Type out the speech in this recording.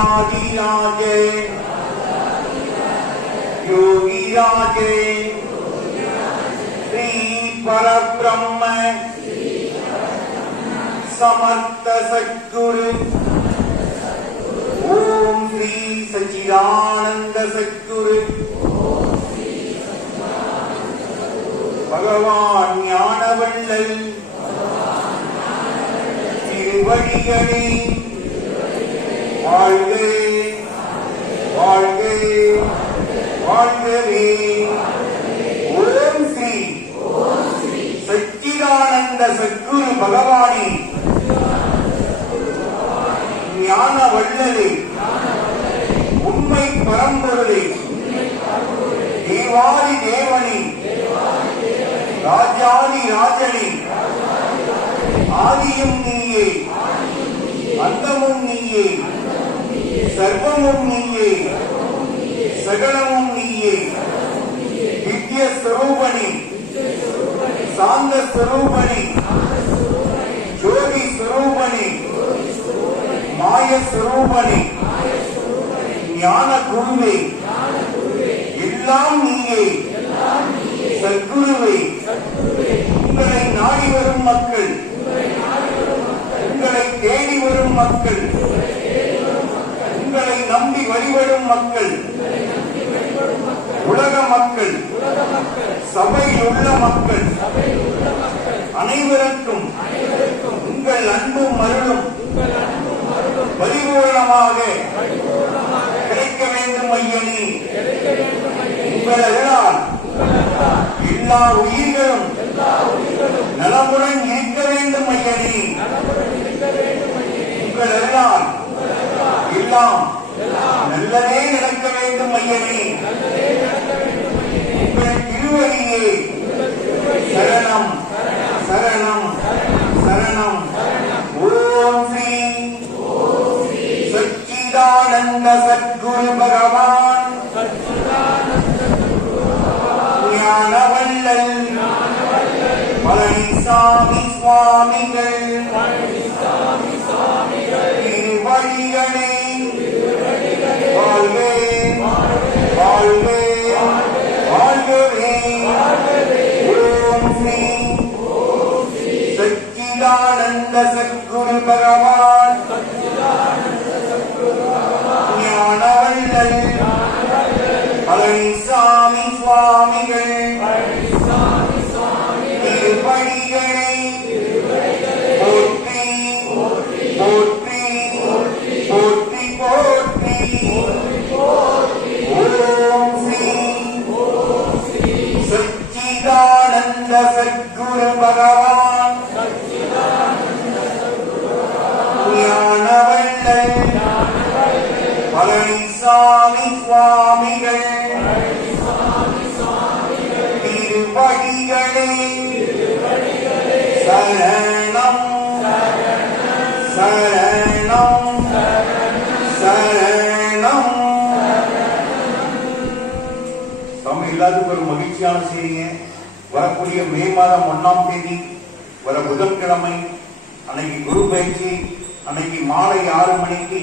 राजाधिराज योगिराज श्री परब्रह्म समर्थ सद्गुरु ओम श्री सच्चिदानंद सद्गुरु பகவான் ஞானவள்ளல் திருவடிகளே வாழ்க வாழ்க வாழ்கவே ஓம் ஸ்ரீ சச்சிதானந்த சத்குரு பகவானே. ஞான வள்ளலே உண்மை பரம்பொருளே. தேவாதி தேவனே. ராஜாதி ராஜனே. ஆதியும் நீயே. அந்தமும் நீயே. சர்வமும் நீயே. சகலமும் நீயே. வித்ய ஸ்வரூபணி சாந்த ஸ்வரூபணி ஜோதி ஸ்வரூபணி மாய ஸ்வரூபணி ஞான குருவே. எல்லாம் நீயே. சத்குருவை. உங்களை நாடி வரும் மக்கள். உங்களை தேடி வரும் மக்கள். உங்களை நம்பி வழிபடும் மக்கள். உலக மக்கள். சபையில் உள்ள மக்கள். அனைவருக்கும் உங்கள் அன்பும் மருளும் பரிபூரணமாக கிடைக்க வேண்டும் ஐயனே. உங்களெல்லாம் எல்லா உயிர்களும் நலமுடன் இருக்க வேண்டும் ஐயனே. உங்களெல்லாம் எல்லாம் நல்லதே நடக்க சச்சிதானந்த சத்குரு பகவான் ஞானவல்லல் பழனிசாமி சுவாமிகள். சாமி சுவாமிகள். திருப்படிகளே சரணம். சரணம். சரணம். தமிழ் எல்லாத்துக்கும் ஒரு மகிழ்ச்சியான செய்திங்க. வரக்கூடிய மே மாதம் ஒண்ணாம் தேதி வர புதன்கிழமை அன்னைக்கு குரு பயிற்சி அன்னைக்கு மாலை ஆறு மணிக்கு